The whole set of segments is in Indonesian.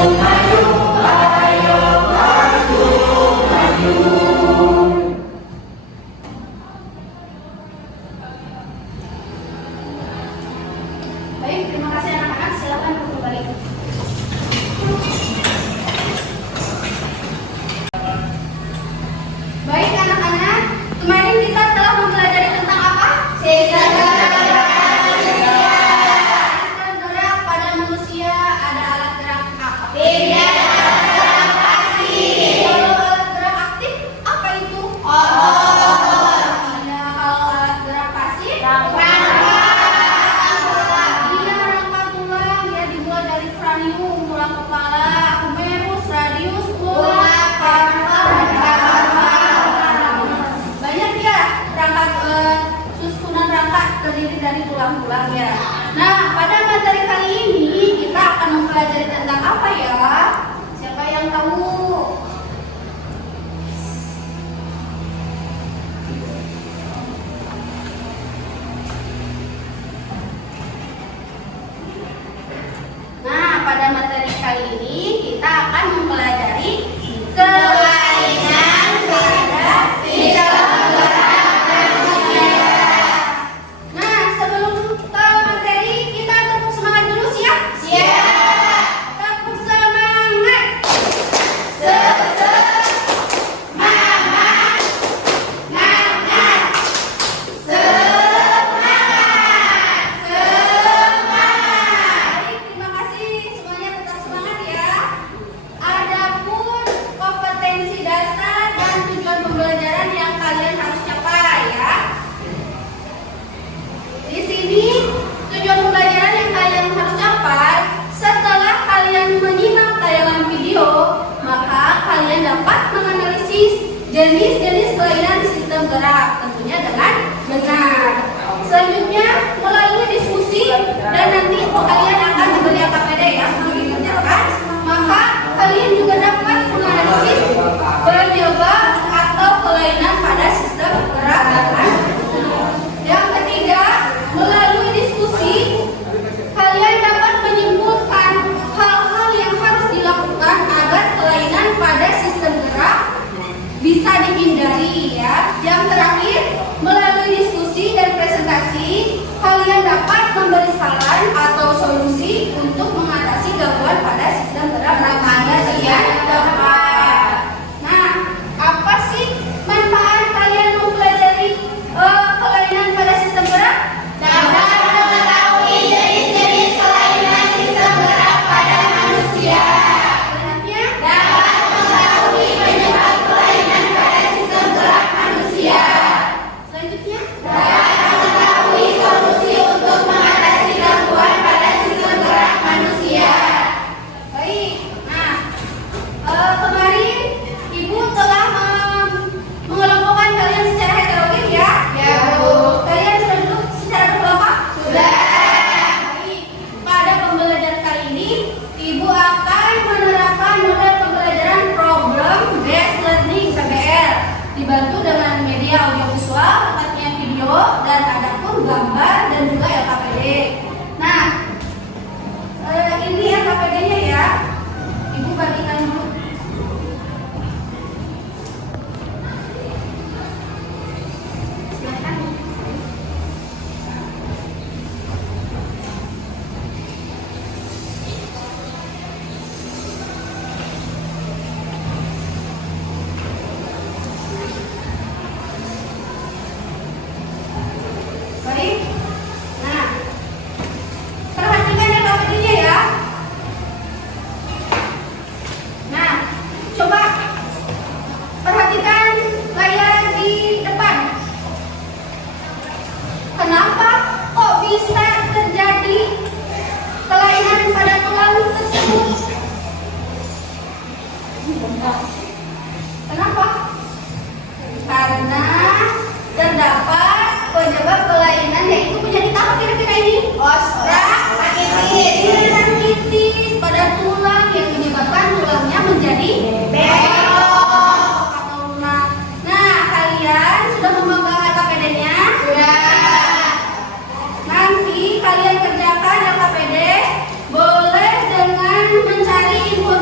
Baik, terima kasih anak-anak. Silakan kembali. Baik anak-anak, kemarin kita telah mempelajari tentang apa? Sistem gerak pada manusia. Ada alat gerak apa? Tidak. Kalau alat gerak aktif, apa itu? Otot. Kalau alat gerak pasif, tulang kepala, humerus, radius, tulang banyak ya rangka, susunan rangka terdiri dari tulang-tulang ya. Nah, pada materi kali ini kita akan mempelajari tentang apa ya? Siapa yang tahu? Pada materi kali ini kita akan mempelajari kelainan pada sistem gerak manusia. Nah, sebelum ke materi kita tepuk semangat dulu, siap? Siap. Tepuk semangat. Semangat. Jenis-jenis kelainan sistem gerak tentunya dengan benar. Selanjutnya melalui diskusi dan nanti kalian akan diberi KPD ya untuk dikerjakan. Maka kalian juga dapat menganalisis penyebab atau kelainan pada sistem gerak. Yang ketiga, melalui diskusi kalian dapat menyimpulkan hal-hal yang harus dilakukan agar kelainan pada sistem gerak bisa dihindari ya. Yang terakhir, melalui diskusi dan presentasi kalian dapat memberi saran atau solusi untuk mengatasi gangguan pada sistem gerak manusia depan. Nah, apa sih manfaat kalian mempelajari kelainan pada sistem gerak? Dapat mengetahui jenis-jenis kelainan sistem gerak pada manusia. Selanjutnya, dapat mengetahui penyebab kelainan pada sistem gerak manusia. Selanjutnya, dapat mengetahui solusi untuk mengatasi gangguan pada sistem gerak manusia. Baik, nah kemarin Ibu telah mengelompokkan kalian secara heterogen ya? Ya, Bu. Kalian sudah duduk secara berkelompok? Sudah. Baik, pada pembelajaran kali ini Ibu akan menerapkan model pembelajaran problem based learning PBL dibantu dengan media audiovisual, tempatnya video dan ada pun gambar dan juga LKPD. Nah, ini LKPD-nya ya. Ibu bagikan dulu. Silakan. Baik. Nah, perhatikan LKPD-nya ya. Nah, coba perhatikan layar di depan. Kenapa kok bisa terjadi kelainan pada tulang tersebut? Kenapa? Karena terdapat penyebab kelainan yaitu penyakit apa kira-kira ini? Osteoartritis pada tulang yang menyebabkan tulangnya menjadi belok atau lunak. Nah, kalian sudah memegang LKPD-nya? Sudah. Nanti kalian kerjakan LKPD boleh dengan mencari info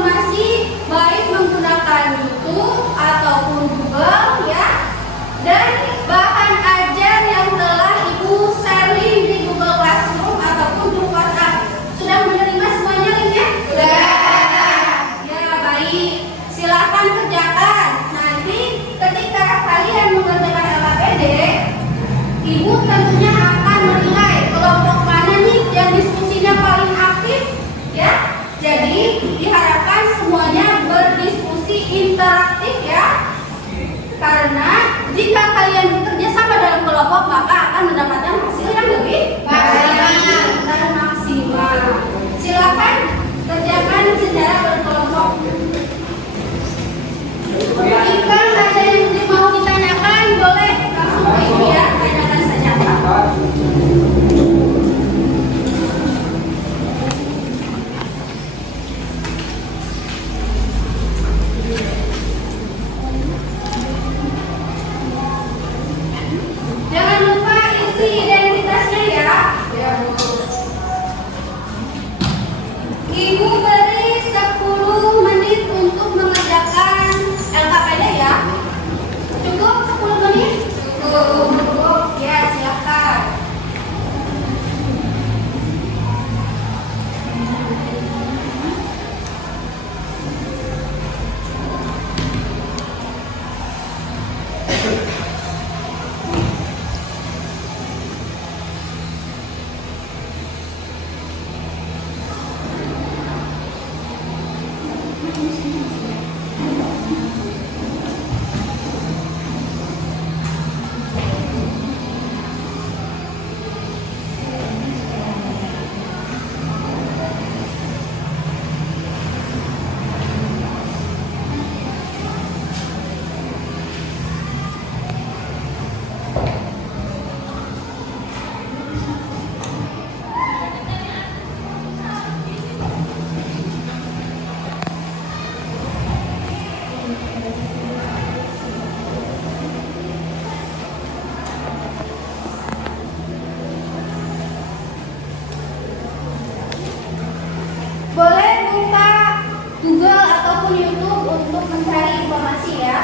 akun YouTube untuk mencari informasi ya.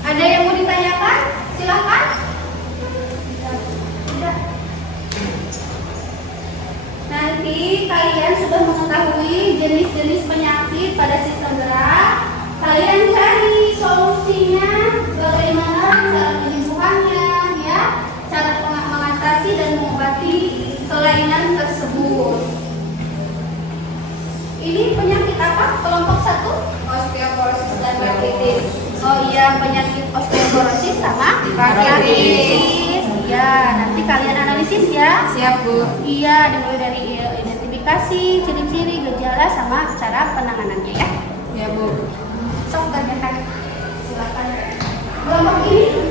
Ada yang mau ditanyakan? Silahkan. Tidak. Nanti kalian sudah mengetahui jenis-jenis penyakit pada sistem gerak. Kalian cari solusinya, bagaimana cara penyembuhannya, ya, cara mengatasi dan mengobati kelainan tersebut. Ini penyakit apa? Kelompok 1? Osteoporosis dan artritis. Oh iya, penyakit osteoporosis sama artritis. Iya, nanti kalian analisis ya. Siap, Bu. Iya, dimulai dari identifikasi, ciri-ciri, gejala, sama cara penanganannya ya. Ya, Bu. Sok tanyakan. Silakan. Kelompok ini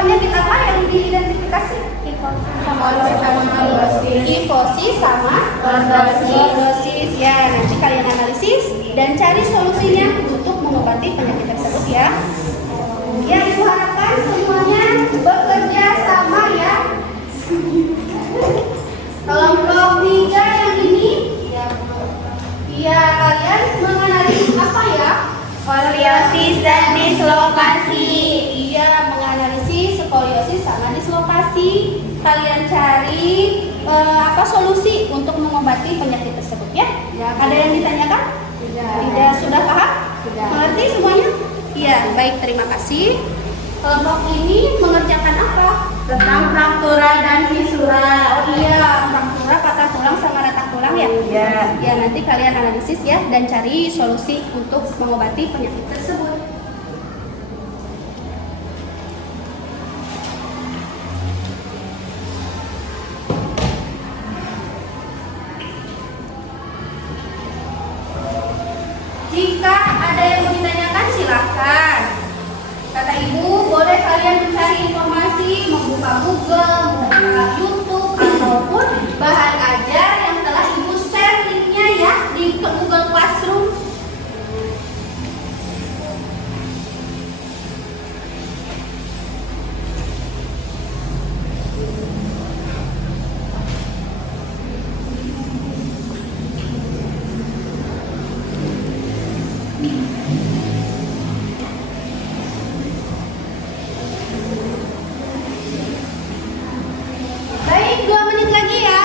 penyakit apa yang diidentifikasi? Kifosis sama lordosis. Ya, nanti kalian analisis dan cari solusinya untuk mengobati penyakit tersebut ya. Ya, Ibu harapkan semuanya bekerja sama ya. Kelompok 3 yang ini, ya kalian menganalisis apa ya? Skoliosis dan dislokasi. Iya, menganalisis skoliosis sama dislokasi. Kalian cari apa solusi untuk mengobati penyakit tersebut ya? Ada yang ditanyakan? Tidak. Sudah paham? Mengerti semuanya? Iya, baik, terima kasih. Kelompok ini mengerjakan apa? Tentang fraktura dan fisura. Oh iya, fraktura, patah tulang sama retak tulang ya? Iya. Ya, nanti kalian analisis ya dan cari solusi untuk mengobati penyakit tersebut. Jika ada yang mau ditanyakan silakan. Kata Ibu, boleh kalian mencari informasi, membuka Google, membuka YouTube, ataupun bahan ajar yang telah Ibu share linknya ya di Google Classroom. Baik, 2 menit lagi ya.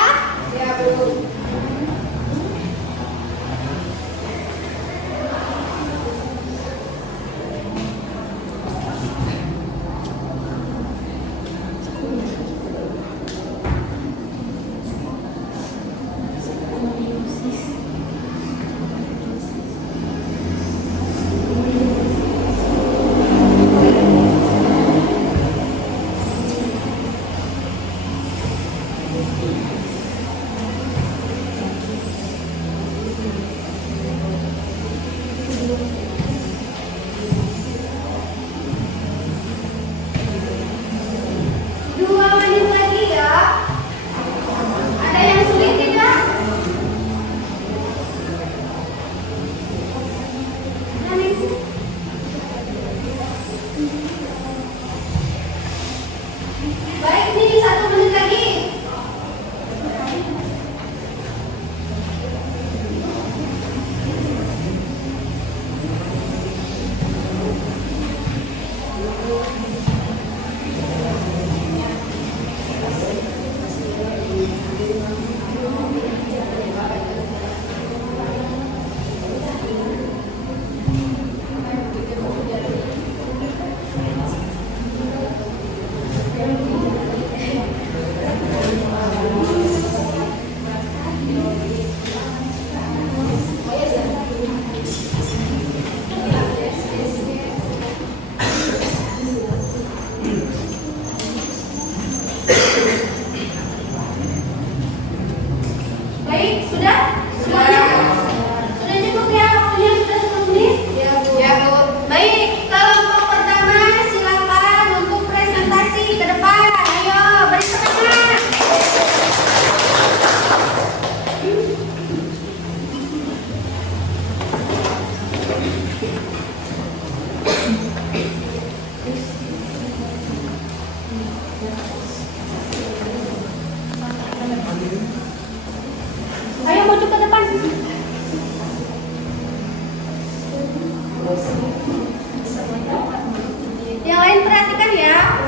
diperhatikan ya.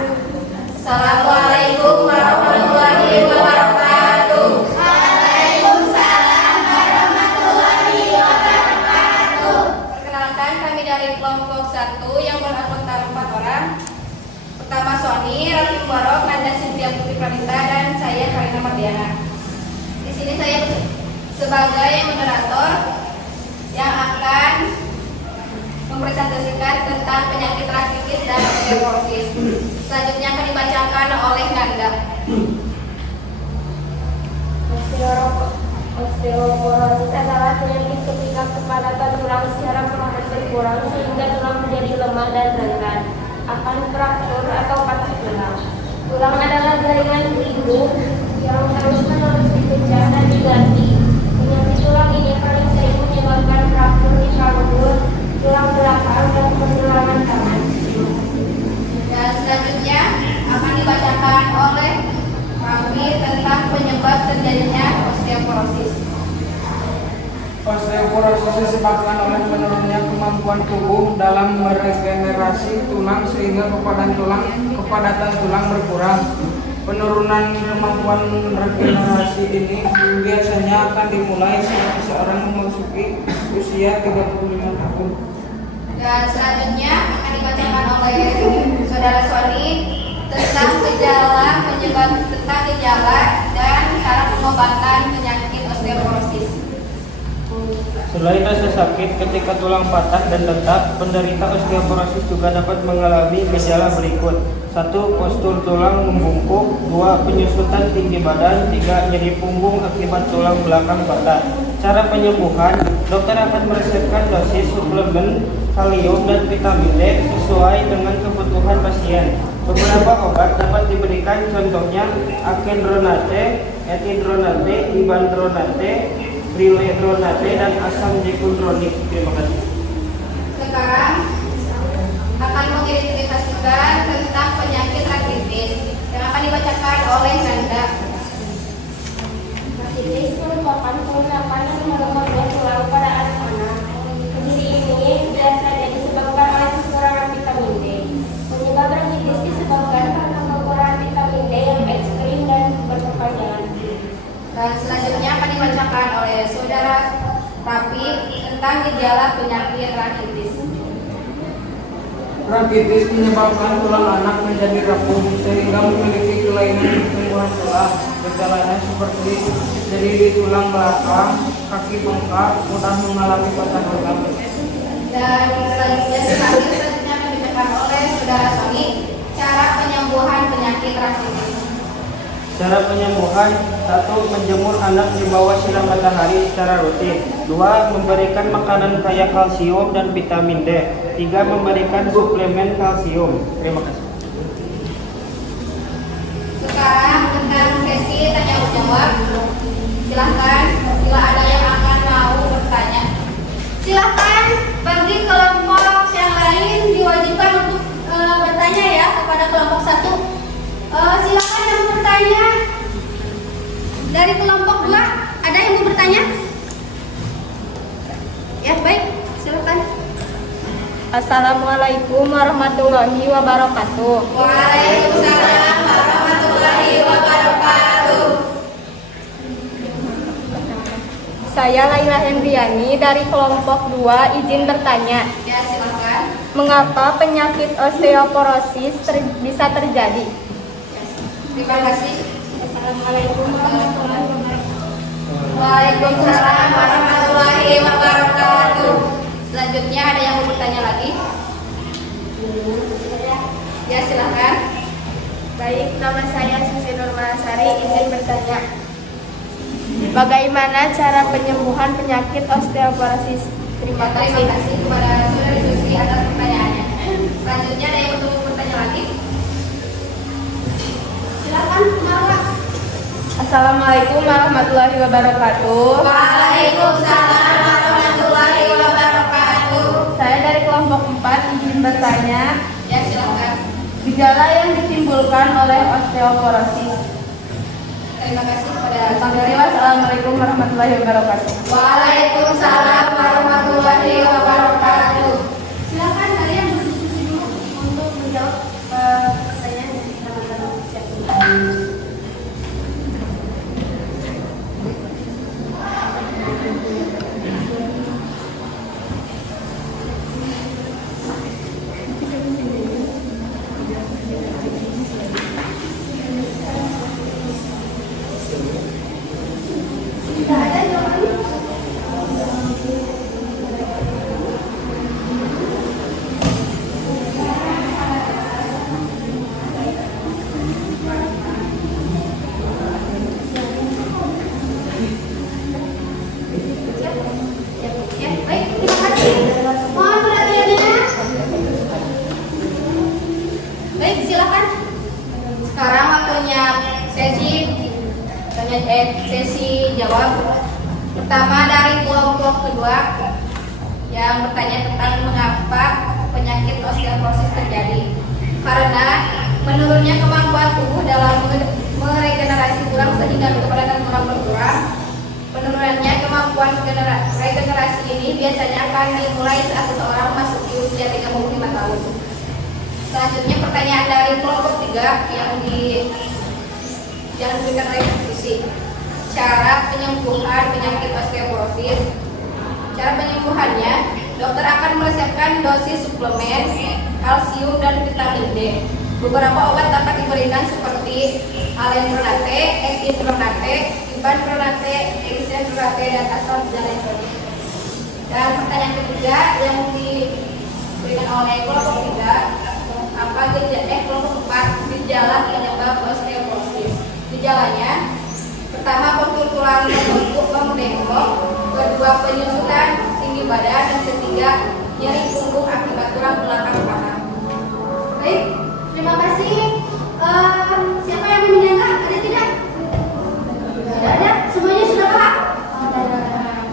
Assalamualaikum warahmatullahi wabarakatuh. Waalaikumsalam warahmatullahi wabarakatuh. Perkenalkan, kami dari kelompok 1 yang beranggota 4 orang. Pertama Sony, Raffi Mubarok, Nanda Cynthia Putri Pranita, dan saya Karina Mardiana. Di sini saya sebagai moderator yang akan mempresentasikan tentang penyakit rakitis dan osteoporosis. Selanjutnya akan dibacakan oleh Nanda. Osteoporosis adalah penyakit ketika kepadatan tulang secara perlahan berkurang sehingga tulang menjadi lemah dan rentan akan fraktur atau patah tulang. Tulang adalah jaringan hidup yang terus-menerus dipecah dan diganti. Penyakit tulang ini paling sering menyebabkan fraktur di kalung, tulang belakang, dan pendulangan tangan. Dan selanjutnya akan dibacakan oleh Raffi tentang penyebab terjadinya osteoporosis. Osteoporosis disebabkan oleh menurunnya kemampuan tubuh dalam meregenerasi tulang sehingga kepadatan tulang berkurang. Penurunan kemampuan regenerasi ini biasanya akan dimulai saat seseorang memasuki usia 35 tahun. Dan selanjutnya akan dibacakan oleh saudara Sony tentang gejala dan cara pengobatan penyakit osteoporosis. Selain rasa sakit ketika tulang patah dan retak, penderita osteoporosis juga dapat mengalami gejala berikut. 1. Postur tulang membungkuk. 2. Penyusutan tinggi badan. 3. Nyeri punggung akibat tulang belakang patah. Cara penyembuhan, dokter akan meresepkan dosis suplemen kalium dan vitamin D sesuai dengan kebutuhan pasien. Beberapa obat dapat diberikan, contohnya akendronate, etidronate, ibandronate, riledronate, dan asam jekundronik. Terima kasih. Sekarang akan mengidentifikasikan tentang penyakit rakitis yang akan dibacakan oleh Nanda. Rakitis merupakan kelelapan yang melemahnya tulang pada anak-anak. Kondisi ini biasanya disebabkan oleh kekurangan vitamin D. Penyebab rakitis disebabkan karena kekurangan vitamin D yang ekstrim dan berkepanjangan. Dan selanjutnya akan dibacakan oleh saudara Raffi tentang gejala penyakit rakitis. Rakitis menyebabkan tulang anak menjadi rapuh sehingga memiliki kelainan pertumbuhan tulang. Gejalanya seperti nyeri di tulang belakang, kaki bengkak, mudah mengalami patah tulang. Dan selanjutnya akan dibacakan oleh saudara Sony cara penyembuhan penyakit rakitis. Cara penyembuhan: 1. Menjemur anak di bawah sinar matahari secara rutin. 2. Memberikan makanan kaya kalsium dan vitamin D. 3. Memberikan suplemen kalsium. Terima kasih. Sekarang tentang sesi tanya jawab. Silahkan bila ada yang akan mau bertanya. Silahkan bagi kelompok yang lain diwajibkan untuk bertanya ya kepada kelompok 1. Silakan yang mau bertanya. Dari kelompok 2 ada yang mau bertanya? Ya baik, silakan. Assalamualaikum warahmatullahi wabarakatuh. Waalaikumsalam warahmatullahi wabarakatuh. Saya Laila Hendriani dari kelompok 2 izin bertanya. Ya silakan. Mengapa penyakit osteoporosis bisa terjadi? Terima kasih. Assalamualaikum warahmatullahi wabarakatuh. Waalaikumsalam warahmatullahi wabarakatuh. Selanjutnya ada yang mau bertanya lagi? Ya silakan. Baik, nama saya Susi Nurmalasari, izin bertanya. Bagaimana cara penyembuhan penyakit osteoporosis? Terima kasih. Terima kasih kepada saudari Susi atas pertanyaannya. Selanjutnya ada yang mau bertanya lagi? Silakan, Marwa. Assalamualaikum warahmatullahi wabarakatuh. Waalaikumsalam warahmatullahi wabarakatuh. Saya dari kelompok 4 izin bertanya. Ya silakan. Gejala yang ditimbulkan oleh osteoporosis. Terima kasih kepada Assalamualaikum warahmatullahi wabarakatuh. Waalaikumsalam warahmatullahi wabarakatuh. Silakan kalian berdiskusi dulu untuk menjawab Sekarang waktunya sesi jawab. Pertama dari kelompok kedua yang bertanya tentang mengapa penyakit osteoporosis terjadi. Karena menurunnya kemampuan tubuh dalam meregenerasi tulang sehingga kepadatan tulang berkurang. Penurunannya kemampuan regenerasi ini biasanya akan dimulai saat seseorang memasuki usia 35 tahun. Selanjutnya pertanyaan dari kelompok 3 yang diberikan restitusi. Cara penyembuhan penyakit osteoporosis. Cara penyembuhannya, dokter akan meresepkan dosis suplemen kalsium dan vitamin D. Beberapa obat dapat diberikan seperti alendronate, epidronate, ibandronate, exendronate, dan asalzalentone. Dan pertanyaan ketiga yang diberikan oleh kelompok 3, kelompok 4, gejala penyebab osteoporosis. Gejalanya, pertama kontur tulang membengkok, kedua penyusutan tinggi badan, dan ketiga nyeri punggung akibat tulang belakang patah. Baik, terima kasih. Siapa yang mau menyangka? Ada tidak? Tidak ada. Semuanya sudah paham?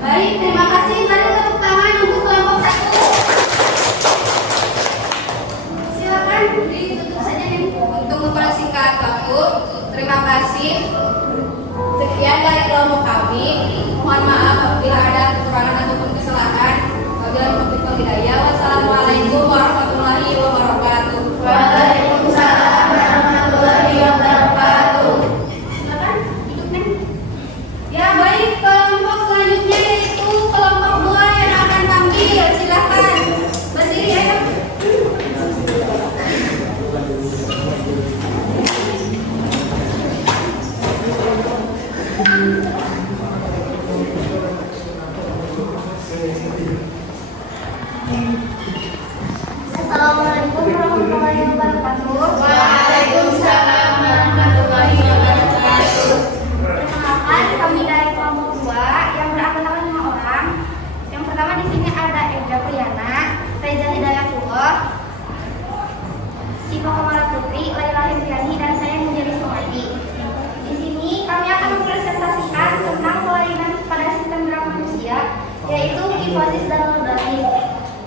Baik, terima kasih. Mari tepuk tangan untuk kelompok 1. Silakan ditutup saja nih untuk mempersingkat waktu. Terima kasih. Sekian dari kelompok kami. Mohon maaf apabila ada kekurangan ataupun kesalahan. Wabillahi taufiq wal hidayah. Wassalamualaikum warahmatullahi wabarakatuh. Waalaikumsalam warahmatullahi wabarakatuh. Silakan duduknya. Ya baik, kelompok selanjutnya yaitu kelompok 2 yang akan tampil. Silakan berdiri ayo. Assalamualaikum warahmatullahi wabarakatuh. Waalaikumsalam warahmatullahi wabarakatuh. Perkenalkan, kami dari kelompok 2 yang beranggotakan 5 orang. Yang pertama di sini ada Ega Priyana, Reza Hidayatullah, Siva Kamala Putri, Laila Hendriani, dan saya menjadi Somadi. Di sini kami akan mempresentasikan tentang kelainan pada sistem gerak manusia, yaitu kifosis dan lordosis.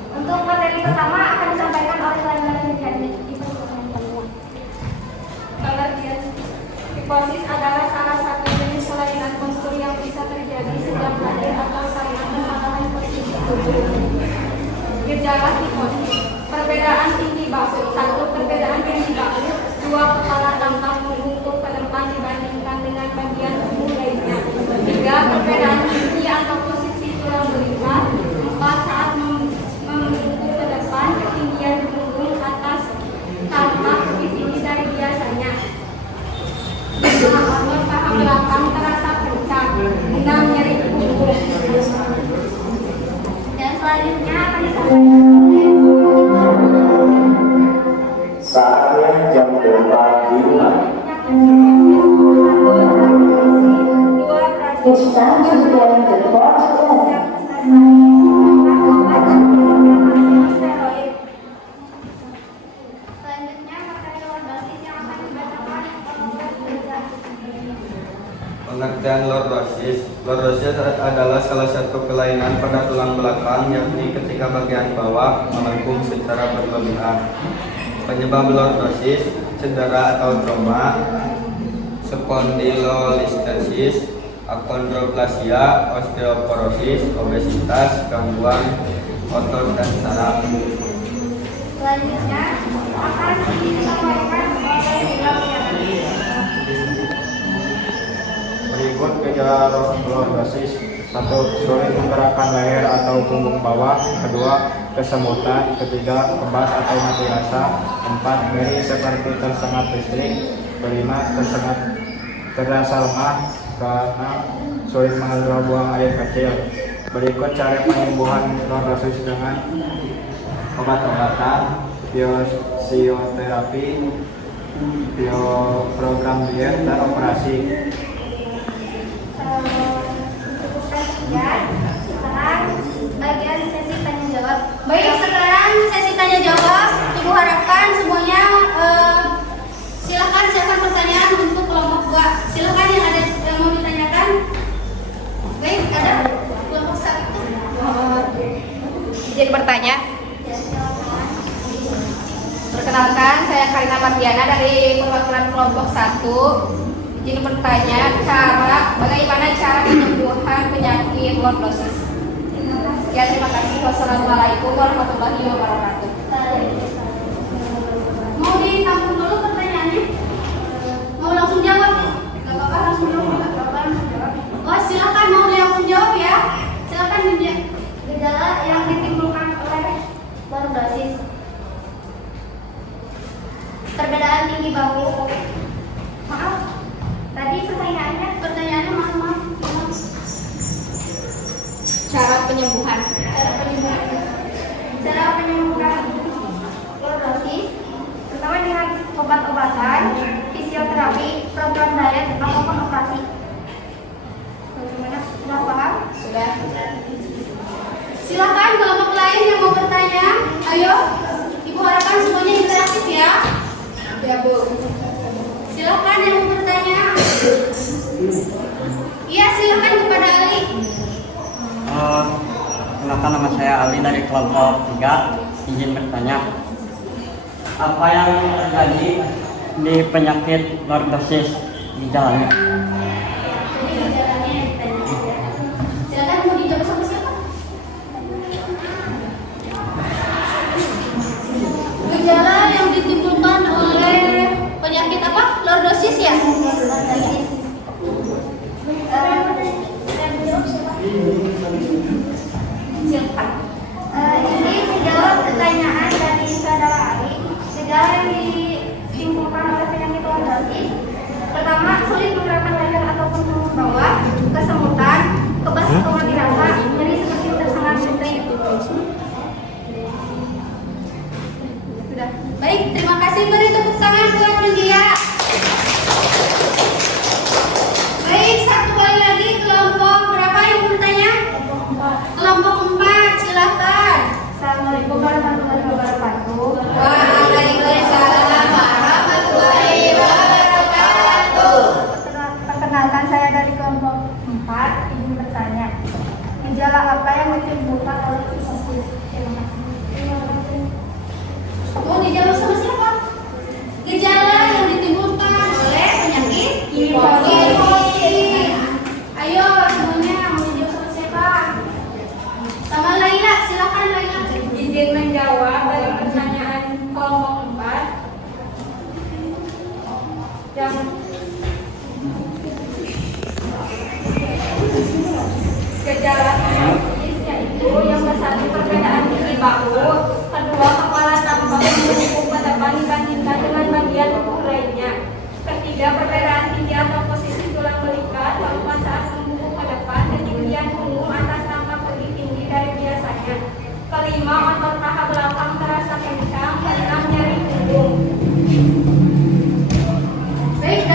Untuk materi pertama akan disampaikan oleh Laila Hendriani. Kifosis adalah salah satu jenis kelainan postur yang bisa terjadi sejak lahir atau karena kesalahan posisi tubuh. Gejala kifosis: perbedaan tinggi bahu. 1. Perbedaan tinggi bahu. 2. Kepala tampak membungkuk ke depan dibandingkan dengan bagian tubuh lainnya. 3. Perbedaan tinggi atau posisi tulang belakang. 4. Saat membungkuk ke depan, ketinggian punggung atas tampak lebih tinggi dari biasanya. 5. Otot paha belakang terasa kencang. 6. Nyeri punggung. Dan selanjutnya akan disampaikan oleh Saatnya jam 8.05. It's time to begin the fourth lesson. Selanjutnya materi lordosis yang akan dibacakan oleh Reza. Pengertian lordosis. Lordosis adalah salah satu kelainan pada tulang belakang, yakni ketika bagian bawah melengkung secara berlebihan. Penyebab lordosis: cedera atau trauma, spondylolistesis, akondroplasia, osteoporosis, obesitas, gangguan otot dan saraf. Selanjutnya akan disampaikan oleh Ega Priyana. Berikut gejala lordosis. 1. Sulit menggerakkan leher atau punggung bawah. 2. Kesemutan. 3. Kebas atau mati rasa. 4. Nyeri seperti tersengat listrik. 5. Terasa lemah karena sulit mengeluarkan buang air kecil. Berikut cara penyembuhan lordosis dengan obat-obatan, fisioterapi, program diet, dan operasi. Sekarang bagian sesi tanya jawab. Baik, sekarang sesi tanya jawab. Ibu harapkan semuanya silakan siapkan pertanyaan. Izin bertanya. Perkenalkan, saya Karina Mardiana dari perwakilan kelompok 1. Izin bertanya, bagaimana cara penyembuhan penyakit lordosis? Sekian, terima kasih. Wassalamualaikum warahmatullahi wabarakatuh. Mau ditampung dulu pertanyaannya? Mau langsung jawab? Gak apa-apa, langsung jawab. Oh, silakan, mau langsung jawab ya? Silakan Dinda. Gejala yang ditimbulkan oleh lordosis. Perbedaan tinggi bahu. Maaf, tadi pertanyaannya maaf. Cara penyembuhan. Cara penyembuhan lordosis pertama dengan obat-obatan, fisioterapi, program diet, ataupun operasi. Bagaimana? Sudah paham? Sudah. Silakan kelompok lain yang mau bertanya. Ayo, Ibu harapkan semuanya interaktif ya. Ya Bu. Silakan yang mau bertanya. Iya, silakan kepada Ali. Kenalkan, nama saya Ali dari kelompok 3. Izin bertanya, apa yang terjadi di penyakit lordosis gejalanya? Silakan, mau dijawab sama siapa? Gejala yang ditimbulkan oleh penyakit apa? Lordosis ya? Silakan. Ini menjawab pertanyaan dari saudara Ali. Gejala yang ditimbulkan oleh penyakit lordosis pertama, sulit menggerakkan leher ataupun punggung bawah, kesemutan, kebas atau mati rasa, nyeri seperti tersengat listrik. Sudah. Baik, terima kasih. Beri tepuk tangan buat India. Baik, satu kali lagi kelompok berapa yang bertanya? Kelompok 4, silakan. Assalamualaikum warahmatullahi wabarakatuh. Waalaikumsalam warahmatullahi wabarakatuh. Perkenalkan, saya dari kelompok 4. Izin bertanya, gejala apa yang ditimbulkan oleh lordosis? Terima kasih. Mau dijawab sama siapa? Gejala yang ditimbulkan oleh penyakit lordosis. Ayo semuanya, mau dijawab sama siapa? Sama Laila, silakan Laila. Izin menjawab dari pertanyaan kelompok 4. Yang gejala lordosis yaitu yang bersatu perbedaan tinggi bahu, kedua kepala tampak membungkuk ke depan dibandingkan dengan bagian tubuh lainnya, ketiga perbedaan tinggi atau posisi tulang belikat, keempat saat membungkuk ke depan dan kemudian punggung atas tampak lebih tinggi dari biasanya, kelima otot paha belakang terasa kencang, keenam nyeri punggung. Baik,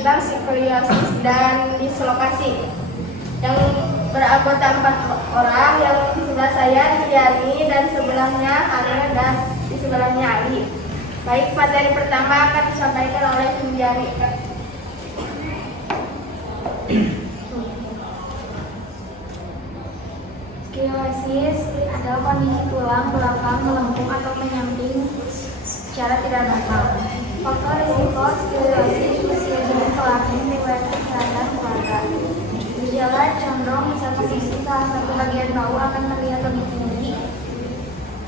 tentang skoliosis dan dislokasi yang beranggota 4 orang, yang di sebelah saya Yani dan sebelahnya Hana dan di sebelahnya Ali. Baik, materi pertama akan disampaikan oleh Yani. Skoliosis adalah kondisi tulang belakang melengkung atau menyamping secara tidak normal. Faktor risiko skoliosis usia dini kelamin riwayat kesehatan keluarga. Gejala condong di satu sisi salah satu bagian bau akan terlihat lebih tinggi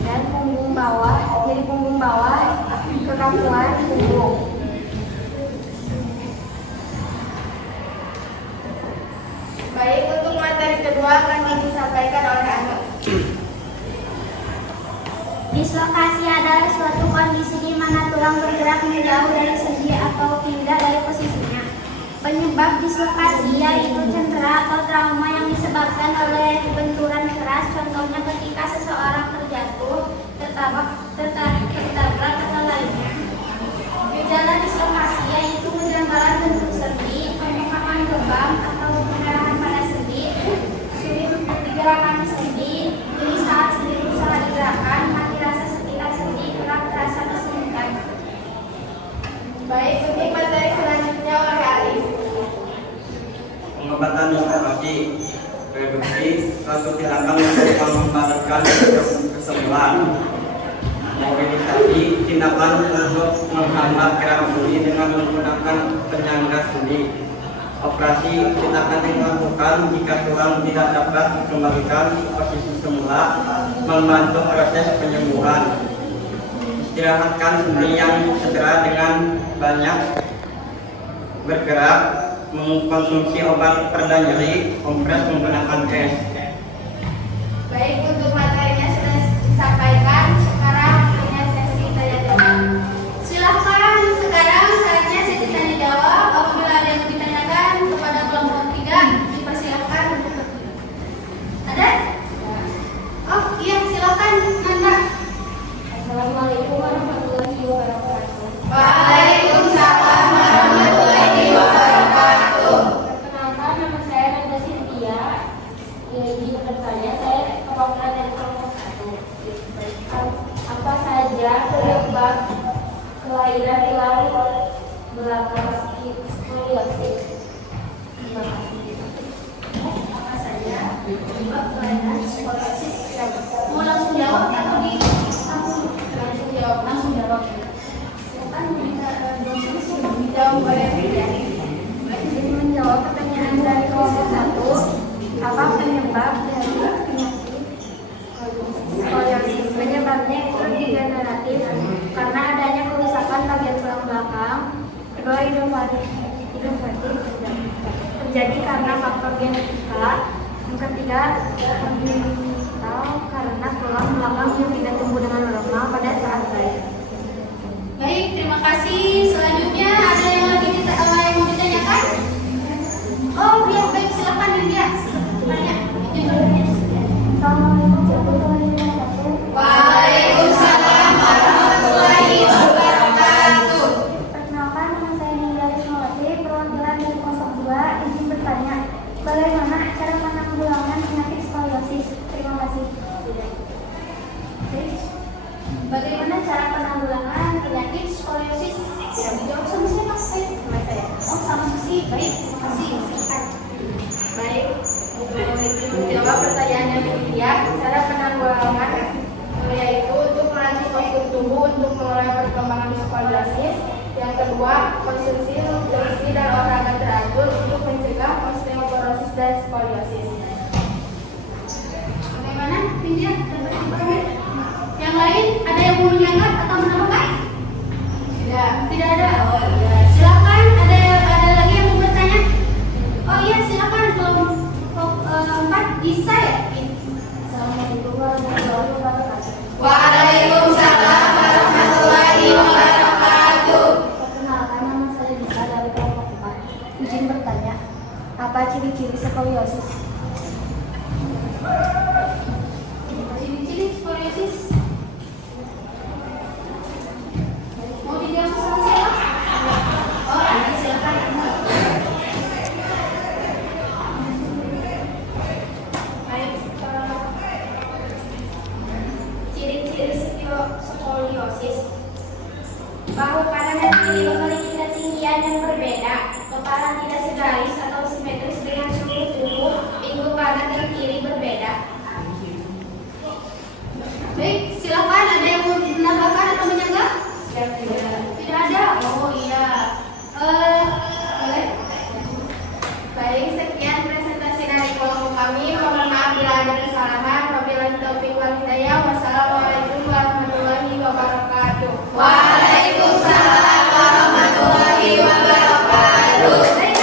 dan punggung bawah, kekakuan punggung. Baik, untuk materi kedua akan disampaikan oleh Anu. Dislokasi adalah suatu kondisi di mana tulang bergerak menjauh dari sendi atau pindah dari posisinya. Penyebab dislokasi yaitu cedera atau trauma yang disebabkan oleh benturan keras, contohnya ketika seseorang terjatuh, tertabrak atau lainnya. Gejala dislokasi yaitu kejanggalan bentuk sendi, pembengkakan gerbang atau pendarahan pada sendi, sulit digerakkan sendi, jadi saat sendi berusaha digerakkan, mati rasa sekitar sendi, kerap terasa kesulitan. Baik, untuk materi selanjutnya oleh Ali. Pengobatan dislokasi reduksi suatu tindakan untuk membatalkan kesembuhan. Mobilisasi tindakan untuk menghambat gerak sendi dengan menggunakan penyangga sendi. Operasi tindakan yang dilakukan jika tulang tidak dapat dikembalikan posisi semula, membantu proses penyembuhan. Istirahatkan sendi yang cedera dengan banyak bergerak, mengkonsumsi obat pereda nyeri, kompres menggunakan gas. Baik, untuk materinya sudah disampaikan. Sekarang punya sesi tanya jawab. Silahkan sekarang saatnya sesi tanya jawab. Apabila ada yang ditanyakan kepada kelompok 3, dipersilahkan untuk bertanya. Ada? Oh iya, silakan Nanda. Assalamualaikum warahmatullahi wabarakatuh. Waalaikumsalam warahmatullahi wabarakatuh. Perkenalkan, nama saya Nanda Cynthia. Izin bertanya, saya perwakilan dari kelompok 1. Apa saja penyebab kelahiran tulang belakang skoliosis? Terima kasih. Apa saja penyebab kelainan skoliosis? Mau langsung jawab atau Langsung jawab. langsung jawab? Silakan minta dosen dijawab oleh Yani. Jadi menjawab pertanyaan dari kelompok 1, apa penyebab dari penyakit skoliosis? Penyebabnya itu degeneratif karena adanya kerusakan bagian tulang belakang. Kedua, idiopathic terjadi karena faktor genetika. Yang ketiga, congenital karena tulang belakang yang tidak tumbuh dengan normal pada saat lahir. Baik, terima kasih. Selanjutnya ada yang lagi yang mau ditanyakan? Oh iya, baik, silakan Dinda. Tanya. Izin bertanya. Assalamualaikum warahmatullahi wabarakatuh. Waalaikumsalam warahmatullahi wabarakatuh. Perkenalkan, nama saya Nindya Rismawati, perwakilan dari 02. Izin bertanya, bagaimana cara penanggulangan penyakit skoliosis? Terima kasih. Bagaimana cara penanggulangan penyakit skoliosis? Ya, dijawab sama siapa? Sama saya. Oh, sama Susi. Baik, terima kasih. Silakan. Baik, untuk menjawab pertanyaan yang ketiga, cara penanggulangan yaitu untuk melatih postur tubuh untuk mengurangi perkembangan skoliosis. Yang kedua, konsumsi nutrisi dan olahraga teratur untuk mencegah osteoporosis dan skoliosis. Bagaimana, Dinda? Dapat informasi? Yang lain ada yang mau menyanggah atau menambahkan? Tidak ada. Oh iya. Silakan. Ada lagi yang mau bertanya? Oh iya, silakan. Kelompok 4 bisa ya? Assalamualaikum warahmatullahi wabarakatuh. Waalaikumsalam warahmatullahi wabarakatuh. Perkenalkan, nama saya Dika dari kelompok 4. Izin bertanya, apa ciri-ciri skoliosis? Ciri-ciri skoliosis. Mau dijawab sama siapa? Oh, ada, silakan. skoliosis. Bahu kanan dan kiri memiliki ketinggian yang berbeda. Kepala tidak segaris atau simetris dengan seluruh tubuh. Pinggul kanan dan kiri berbeda. Baik, silakan ada yang mau menambahkan atau menyanggah? Tidak ada. Oh iya. Boleh. Baik, sekian presentasi dari kelompok kami. Mohon maaf bila ada kesalahan. Wabillahi taufiq wal hidayah. Wassalamualaikum warahmatullahi wabarakatuh. Waalaikumsalam warahmatullahi wabarakatuh. Baik,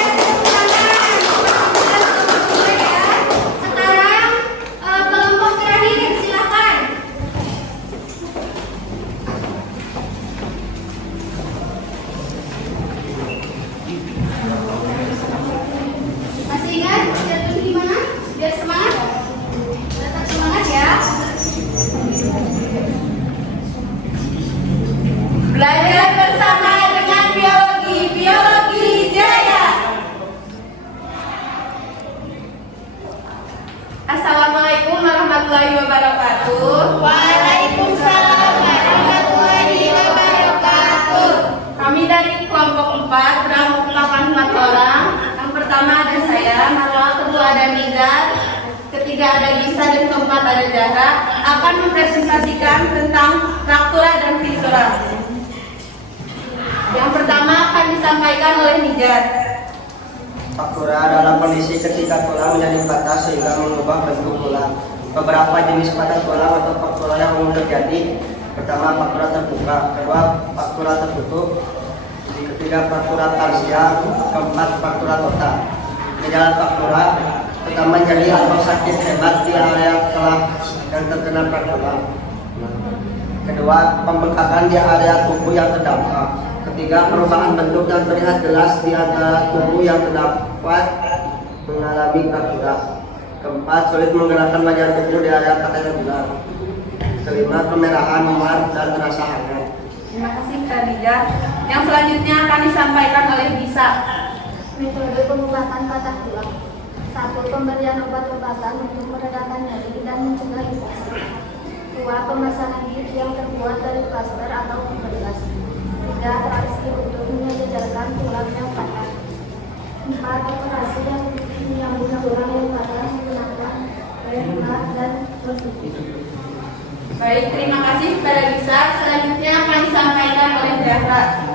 sekarang kelompok terakhir silakan. Masih ingat jatuh di mana? Biar semangat. Tetap semangat ya. Belajar bersama dengan biologi jaya. Assalamualaikum warahmatullahi wabarakatuh. Waalaikumsalam warahmatullahi wabarakatuh. Kami dari kelompok 4 beranggotakan 4 orang. Yang pertama ada saya, Marwa, kedua ada Niza, ketiga ada Gisa, dan keempat ada Zahra, akan mempresentasikan tentang fraktura dan fisura. Yang pertama akan disampaikan oleh Nizar. Fraktura adalah kondisi ketika tulang menjadi patah sehingga mengubah bentuk tulang. Beberapa jenis patah tulang atau fraktura yang umum terjadi. Pertama, fraktura terbuka. Kedua, fraktura tertutup. Ketiga, fraktura parsial. Keempat, fraktura total. Gejala fraktura pertama nyeri atau sakit hebat di area telah dan terkena fraktura. Kedua, pembengkakan di area tubuh yang terdampak. Ketiga, perubahan bentuk yang terlihat jelas di antara tubuh yang terdapat mengalami fraktura. Keempat, sulit menggerakkan bagian tubuh di area patah tulang. Kelima, kemerahan, memar, dan terasa hangat. Terima kasih Kak Nizar. Yang selanjutnya akan disampaikan oleh Gisa. Metode pengobatan patah tulang. 1. Pemberian obat-obatan untuk meredakan nyeri dan mencegah infeksi. 2. Pemasangan gips yang terbuat dari plaster atau pembelas. 3. Traksi untuk menyejajarkan tulang yang patah. 4. Operasi yang menyambung tulang yang patah menggunakan rehab dan konstruksi. Baik, terima kasih kepada Gisa. Selanjutnya akan disampaikan oleh Zahra.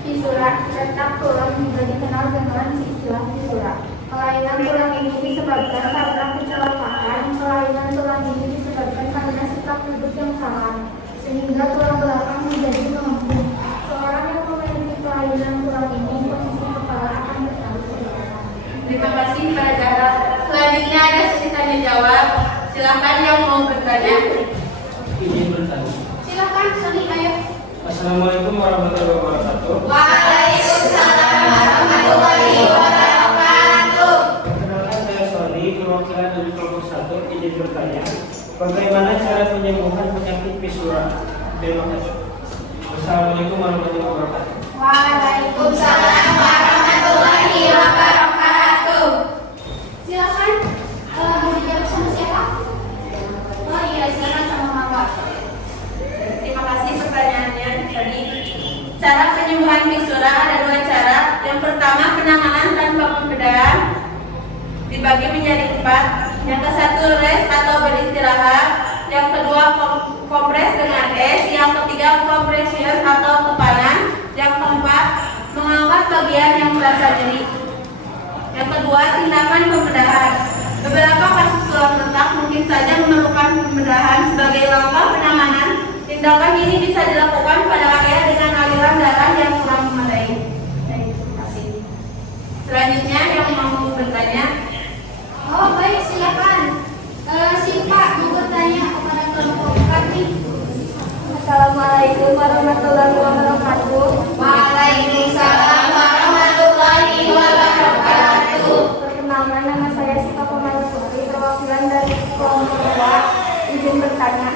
Fisura, retak tulang juga dikenal dengan istilah fisura. Kelainan tulang ini disebabkan karena kecelakaan. Kelainan tulang ini disebabkan karena sikap duduk yang salah, sehingga tulang belakang menjadi melengkung. Seorang yang memiliki kelainan tulang ini, posisi kepala akan bertarik ke belakang. Terima kasih kepada Zahra. Selanjutnya ada sesi tanya jawab. Silakan yang mau bertanya. Izin bertanya. Silakan, Sony, ayo. Assalamualaikum warahmatullahi wabarakatuh. Waalaikumsalam warahmatullahi wabarakatuh. Perkenalkan, saya Sony, perwakilan dari kelompok 1. Izin bertanya, bagaimana cara penyembuhan penyakit fisura? Terima kasih. Assalamualaikum warahmatullahi wabarakatuh. Waalaikumsalam warahmatullahi wabarakatuh. Silakan. Mau dijawab sama siapa? Oh iya, silakan sama Mama. Terima kasih pertanyaannya tadi. Cara penyembuhan fisura ada 2 cara. Yang pertama, penanganan tanpa pembedahan dibagi menjadi 4. Yang ke-1, rest atau beristirahat. Yang kedua, kompres dengan es. Yang ketiga, compression atau tepanan. Yang keempat, mengangkat bagian yang merasa nyeri. Yang kedua, tindakan pembedahan. Beberapa kasus tulang retak mungkin saja memerlukan pembedahan. Sebagai langkah penanganan, tindakan ini bisa dilakukan pada area dengan aliran darah yang kurang memadai. Terima kasih. Selanjutnya yang mau bertanya. Oh baik, silakan. Si Pak mau bertanya kepada kelompok kami. Assalamualaikum warahmatullahi wabarakatuh. Waalaikumsalam warahmatullahi wabarakatuh. Perkenalkan, nama saya Sita Komayapuri, perwakilan dari kelompok 2. Izin bertanya,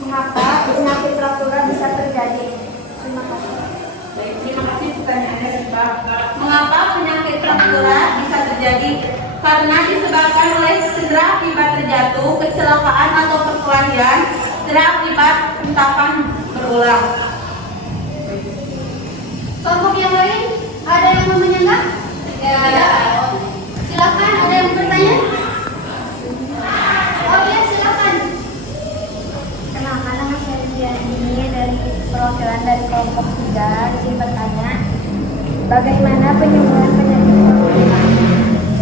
mengapa penyakit fraktura bisa terjadi? Terima kasih. Baik, terima kasih pertanyaannya si Pak. Mengapa penyakit fraktura bisa terjadi? Karena disebabkan oleh cedera akibat terjatuh, kecelakaan atau perkelahian, cedera akibat hentakan berulang. Kelompok yang lain, ada yang mau menyenggak? Ya. Silakan, ada yang bertanya? Oh ya, silakan. Kenalkan, nama saya Diani dari perwakilan dari kelompok 3. Izin bertanya, bagaimana penyembuhan penyakit fraktura?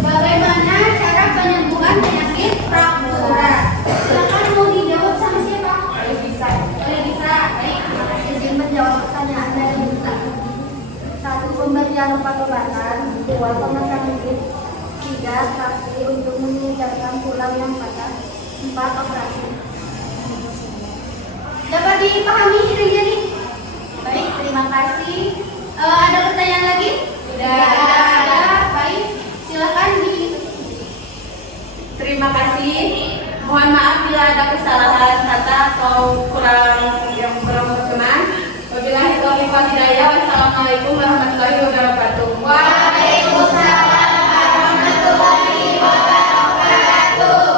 Bagaimana cara penyembuhan penyakit fraktura? Silakan, mau dijawab sama siapa? Oleh bisa. Baik, terima kasih. Izin menjawab pertanyaan dari Lisa. 1. Pemberian obat-obatan. 2. Pemasangan bibit. 3. Traksi untuk menyegarkan tulang yang patah. 4. Operasi. Dapat dipahami ini? Baik, terima kasih. Ada pertanyaan lagi? Tidak ada. Baik, silakan di. Terima kasih. Mohon maaf bila ada kesalahan kata atau yang kurang berkenan. Wabillahi taufiq wal hidayah. Wassalamualaikum warahmatullahi wabarakatuh. Waalaikumsalam warahmatullahi wabarakatuh.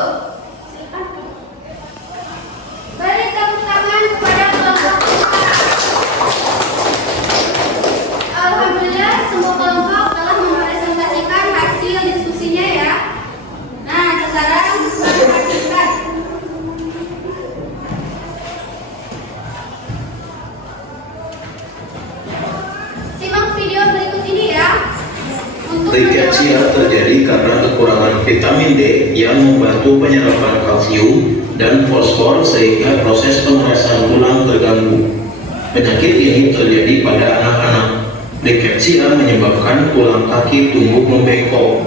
Beri tepuk tangan kepada kelompok 4. Alhamdulillah, semua kelompok telah mempresentasikan hasil diskusinya ya. Nah, sekarang mari perhatikan. Simak video berikut ini ya. Untuk Rickettsia terjadi karena kekurangan vitamin D yang membantu penyerapan kalsium dan fosfor sehingga proses pengerasan tulang terganggu. Penyakit ini terjadi pada anak-anak. Rickettsia menyebabkan tulang kaki tumbuh membengkok.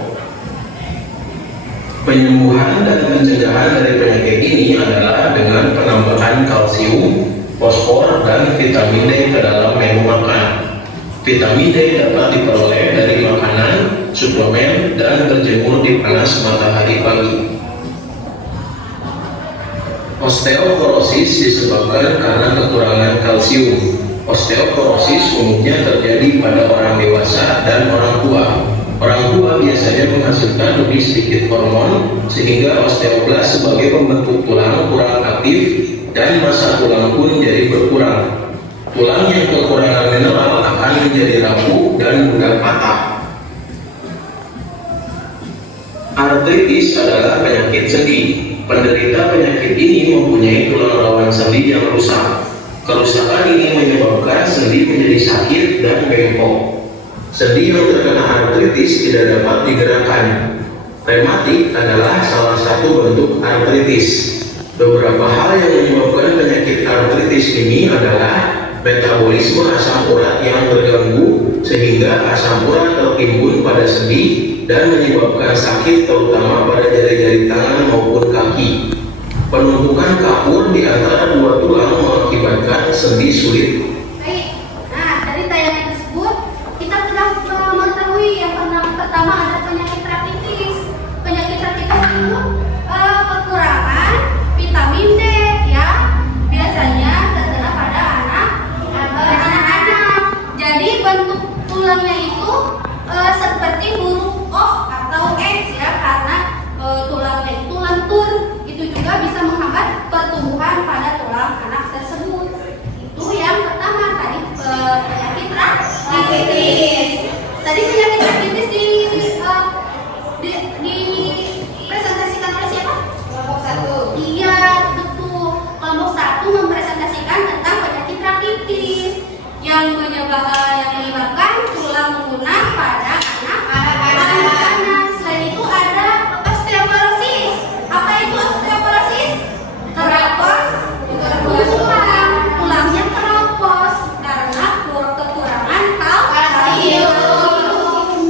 Penyembuhan dan pencegahan dari penyakit ini adalah dengan penambahan kalsium, fosfor, dan vitamin D ke dalam menu makan. Vitamin D dapat diperoleh dari makanan, suplemen, dan berjemur di panas matahari pagi. Osteoporosis disebabkan karena kekurangan kalsium. Osteoporosis umumnya terjadi pada orang dewasa dan orang tua. Orang tua biasanya menghasilkan lebih sedikit hormon sehingga osteoblas sebagai pembentuk tulang kurang aktif dan massa tulang pun jadi berkurang. Tulang yang kekurangan mineral akan menjadi rapuh dan mudah patah. Artritis adalah penyakit sendi. Penderita penyakit ini mempunyai tulang rawan sendi yang rusak. Kerusakan ini menyebabkan sendi menjadi sakit dan bengkok. Sendi yang terkena artritis tidak dapat digerakkan. Rematik adalah salah satu bentuk artritis. Beberapa hal yang menyebabkan penyakit artritis ini adalah metabolisme asam urat yang terganggu sehingga asam urat tertimbun pada sendi dan menyebabkan sakit terutama pada jari-jari tangan maupun kaki. Penumpukan kapur di antara dua tulang mengakibatkan sendi sulit. Baik, nah dari tayangan tersebut kita telah mengetahui yang pertama ada penyakit rakitis. Penyakit rakitis itu kekurangan vitamin D ya. Biasanya terkena pada anak-anak. Jadi bentuk tulangnya itu seperti huruf O atau X ya, karena tulangnya itu lentur. Itu juga bisa menghambat pertumbuhan pada tulang anak tersebut. Itu yang pertama tadi penyakit rakitis. Tadi penyakit rakitis dipresentasikan oleh siapa? Kelompok 1. Iya, betul. Kelompok 1 mempresentasikan tentang penyakit rakitis yang menyebabkan tulang lunak pada anak-anak. Selain itu ada osteoporosis. Apa itu osteoporosis? Keropos tulangnya keropos karena kekurangan kalsium.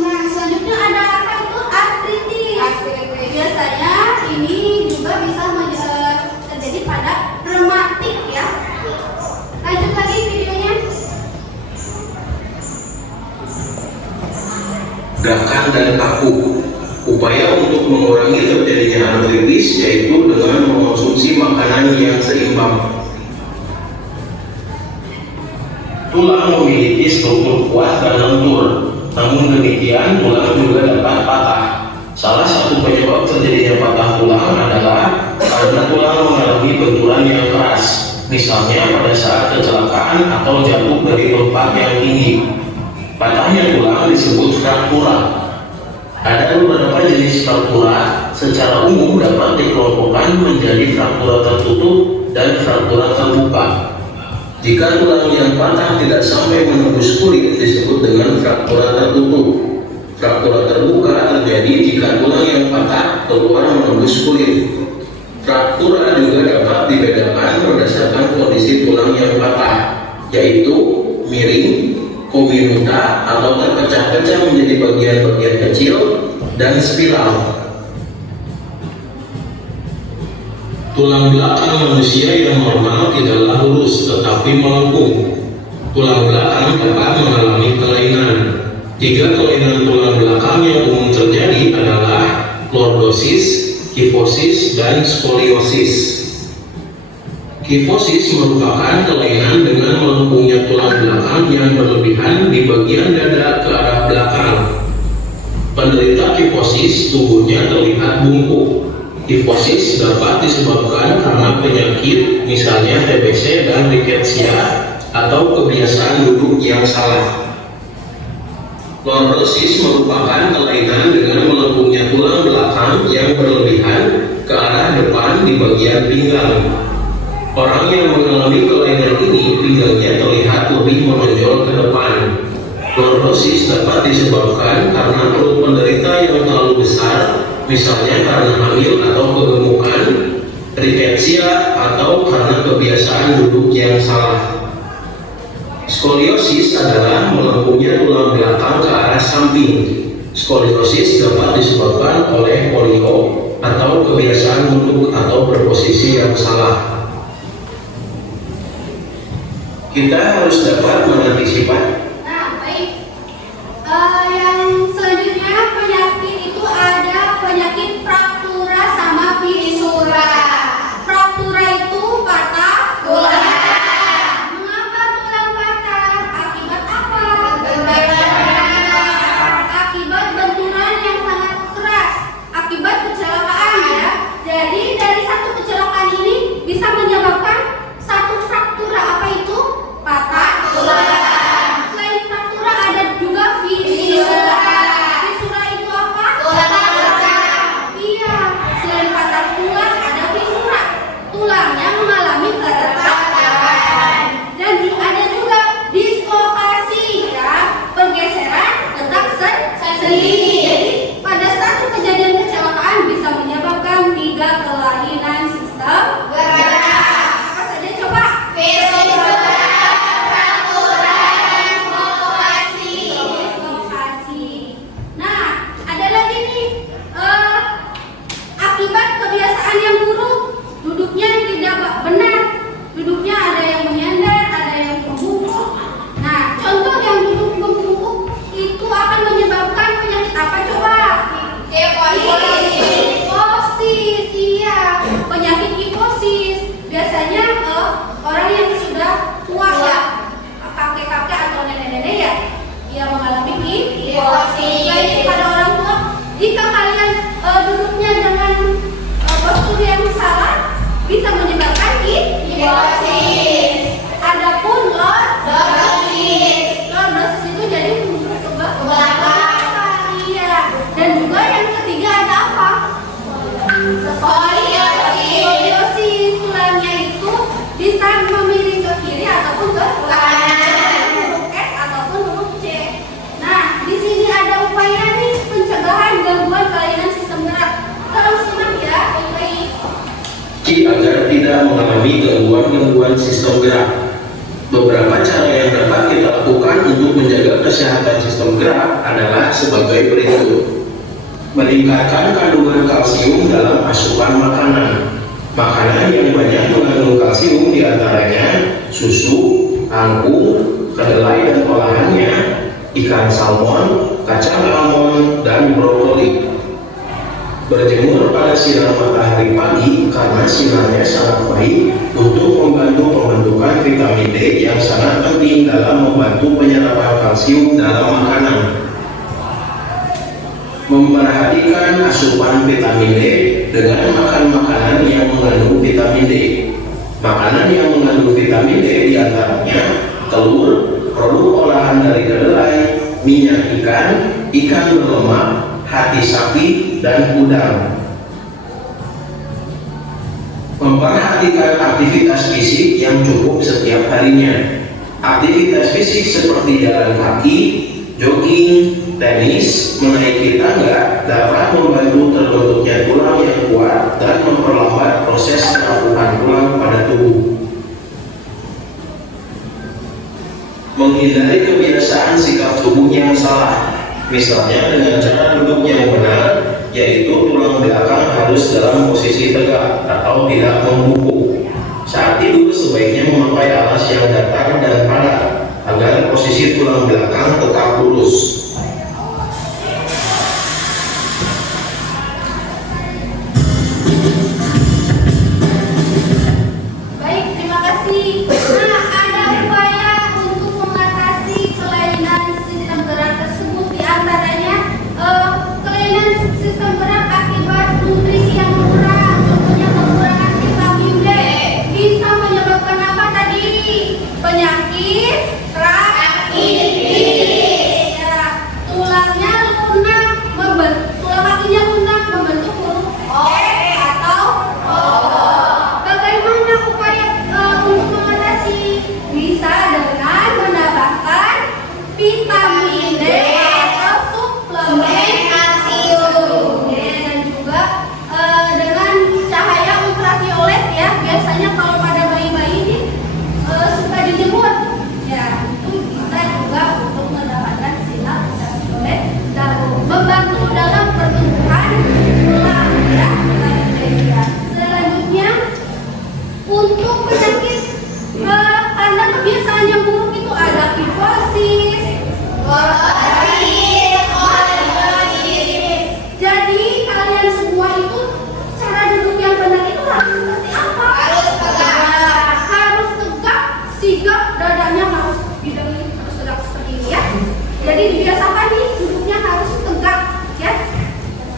Nah, selanjutnya ada apa itu? Artritis. Biasanya ini juga bisa terjadi pada rematik ya. Lanjut lagi videonya. Gakan dan kaku. Upaya untuk mengurangi terjadinya artritis yaitu dengan mengonsumsi makanan yang seimbang. Tulang memiliki struktur kuat dan lentur, namun demikian tulang juga dapat patah. Salah satu penyebab terjadinya patah tulang adalah karena tulang mengalami benturan yang keras. misalnya pada saat kecelakaan atau jatuh dari tempat yang tinggi. Patahnya tulang disebut fraktura. Ada beberapa jenis fraktura, secara umum dapat dikelompokkan menjadi fraktura tertutup dan fraktura terbuka. Jika tulang yang patah tidak sampai menembus kulit disebut dengan fraktura tertutup. Fraktura terbuka terjadi jika tulang yang patah keluar menembus kulit. Fraktura juga dapat dibedakan berdasarkan kondisi tulang yang patah, yaitu miring, kominuta atau terpecah-pecah menjadi bagian-bagian kecil, dan spiral. Tulang belakang manusia yang normal tidaklah lurus tetapi melengkung. Tulang belakang dapat mengalami kelainan. 3 kelainan tulang belakang yang umum terjadi adalah lordosis, kifosis, dan skoliosis. Kifosis merupakan kelainan dengan melengkungnya tulang belakang yang berlebihan di bagian dada ke arah belakang. Penderita kifosis tubuhnya terlihat bungkuk. Kifosis dapat disebabkan karena penyakit misalnya TBC dan rickettsia atau kebiasaan duduk yang salah. Lordosis merupakan kelainan dengan melengkungnya tulang belakang yang berlebihan ke arah depan di bagian pinggang. Orang yang mengalami kelainan ini pinggangnya terlihat lebih menonjol ke depan. Lordosis dapat disebabkan karena perut penderita yang terlalu besar, misalnya karena hamil atau kegemukan, rickettsia, atau karena kebiasaan duduk yang salah. Skoliosis adalah melengkungnya tulang belakang ke arah samping. Skoliosis dapat disebabkan oleh polio atau kebiasaan duduk atau berposisi yang salah. Kita harus dapat mengantisipasi. Nah, baik. Yang selanjutnya penyakit itu ada penyakit fraktura sama fisura. Fraktura itu patah tulang. Mengapa tulang patah? Akibat apa? Akibat benturan yang sangat keras. Akibat kecelakaan ya. Jadi dari satu kecelakaan ini bisa menyebabkan satu fraktura. Apa itu? Patah tulang. Selain fraktura ada juga fisura. Fisura itu apa? Iya, selain patah tulang ada fisura. Tulangnya mengalami keretakan. Dan ada juga dislokasi ya, pergeseran letak sendi. Jadi pada satu kejadian kecelakaan bisa menyebabkan 3 kelainan sistem gerak. Apa saja coba? Nah, ada lagi nih akibat kebiasaan yang buruk, duduknya tidak benar, duduknya ada yang menyandar, ada yang membungkuk. Nah, contoh yang duduk membungkuk itu akan menyebabkan penyakit apa coba? Kifosis, iya, penyakit kifosis. Biasanya orang yang sudah tua ya, kakek-kakek atau nenek-nenek ya, yang mengalami kifosis. Baik pada orang tua, jika kalian duduknya dengan postur yang salah, bisa menyebabkan kifosis. Adapun lordosis itu jadi mundur ke belakang. Iya. Dan juga yang ketiga ada apa? Skoliosis. Tulangnya itu bisa memiring ke kiri ataupun ke kanan, huruf S ataupun huruf C. Nah, di sini ada upaya nih pencegahan gangguan kelainan sistem gerak. Tolong simak ya, baik. Agar tidak mengalami gangguan-gangguan sistem gerak. Beberapa cara yang dapat kita lakukan untuk menjaga kesehatan sistem gerak adalah sebagai berikut. Meningkatkan kandungan kalsium dalam asupan makanan. Makanan yang banyak mengandung kalsium diantaranya susu, kangkung, kedelai dan olahannya, ikan salmon, kacang almond, dan brokoli. Berjemur pada sinar matahari pagi karena sinarnya sangat baik untuk membantu pembentukan vitamin D yang sangat penting dalam membantu penyerapan kalsium dalam makanan. Memperhatikan asupan vitamin D dengan makan makanan yang mengandung vitamin D. Makanan yang mengandung vitamin D diantaranya telur, produk olahan dari kedelai, minyak ikan, ikan berlemak, hati sapi, dan udang. Memperhatikan aktivitas fisik yang cukup setiap harinya. Aktivitas fisik seperti jalan kaki, jogging, tenis, menaiki tangga dapat membantu terbentuknya tulang yang kuat dan memperlambat proses perapuhan tulang pada tubuh. Menghindari kebiasaan sikap tubuh yang salah, misalnya dengan cara duduk yang benar, yaitu tulang belakang harus dalam posisi tegak atau tidak membungkuk. Saat tidur sebaiknya memakai alas yang datar dan padat agar posisi tulang belakang tetap lurus. Baik, terima kasih. Nah, ada upaya untuk mengatasi kelainan sistem gerak tersebut, di antaranya kelainan sistem gerak akibat nutrisi yang kurang, contohnya kekurangan vitamin D, bisa menyebabkan apa tadi? Penyakit rakitis. Ya, tulangnya lunak, tulang kakinya lunak membentuk huruf O atau O. Bagaimana upaya untuk mengatasi? Bisa dengan menambahkan vitamin D atau suplemen kalsium. Dan juga dengan cahaya ultraviolet ya. Biasanya kalau pada bayi-bayi ini suka dijemur. Ya, itu bisa juga untuk mendapatkan sinar ultraviolet dan membantu dalam pertumbuhan tulang ya. Selanjutnya untuk penyakit karena kebiasaan yang buruk itu ada kifosis, jadi kalian semua itu cara duduk yang benar itu harus seperti apa? Harus tegak, sigap, dadanya harus bidangnya harus tegak seperti ini ya. Jadi dibiasakan nih duduknya harus tegak ya,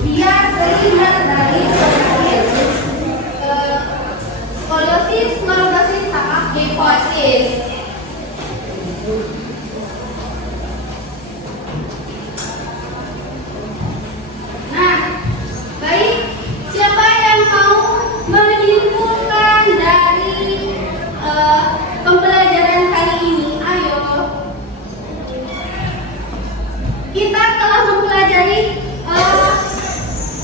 biar terhindar dari penyakit skoliosis, lordosis, sama kifosis. Nah, baik, siapa yang mau menyimpulkan dari pembelajaran kali ini? Ayo. Kita telah mempelajari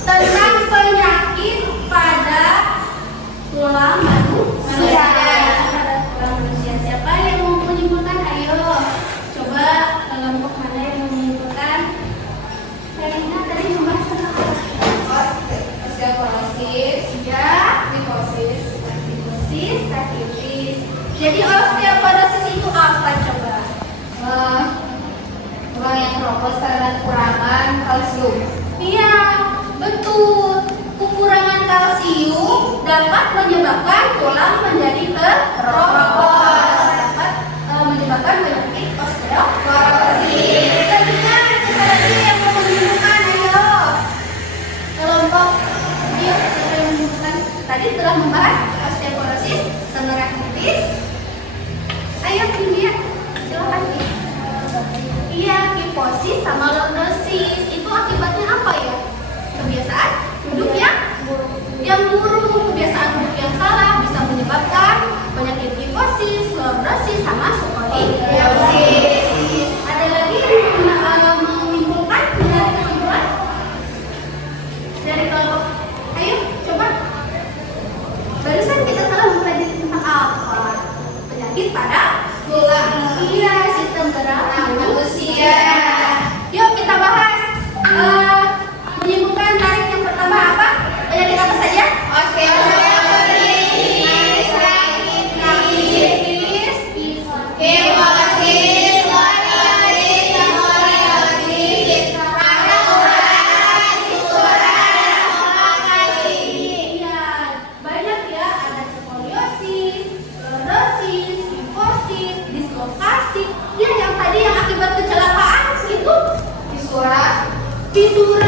tentang penyakit pada tulang manusia. Pada tulang manusia. Siapa yang mau menyimpulkan? Ayo. Coba kelompok mana yang mau menyimpulkan? Kayaknya tadi membahas tentang osteoporosis, ya, kifosis, rakitis. Jadi osteoporosis itu apa coba? Tulang yang keropos karena kekurangan kalsium. Iya, betul. Kekurangan kalsium dapat menyebabkan tulang menjadi keropos, dapat menyebabkan penyakit osteoporosis. Selanjutnya siapa lagi yang mau menunjukkan? Ayo, kelompok yuk, siapa yang menunjukkan? Tadi telah membahas osteoporosis sama rakitis. Ayo India, silakan. Iya, kifosis sama lordosis itu akibatnya apa ya? Kebiasaan duduk yang buruk, kebiasaan duduk yang salah bisa menyebabkan penyakit kifosis, lordosis, sama skoliosis. Ada lagi yang menyimpulkan dari kesimpulan dari kelompok? Ayo coba. Barusan kita telah mempelajari tentang apa? Penyakit pada tulang. Iya, sistem gerak manusia. Yuk kita bahas. Menyimpulkan tarik yang pertama apa? Penyakit apa saja? Osteoporosis, rakitis, kifosis, lordosis, skoliosis, perakuran, iya, banyak ya, ada skoliosis, lordosis, kifosis, dislokasi. Ya, yang tadi yang akibat kecelakaan itu fisura.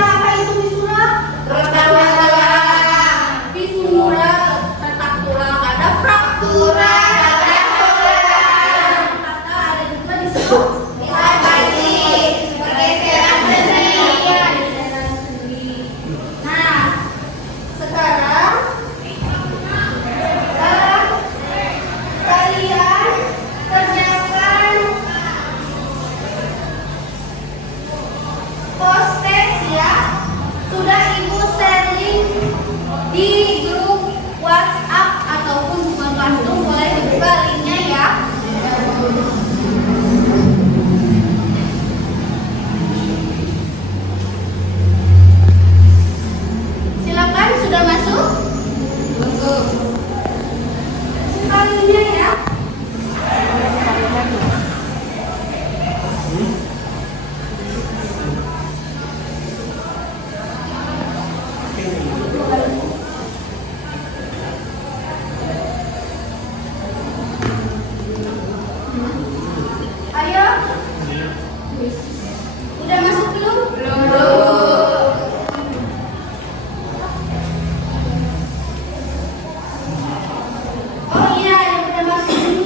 Apa itu fisura? Retak tulang. Fisura retak tulang, ada fraktur ya. Ayo. Udah masuk belum? Belum. Oh iya, yang udah masuk dulu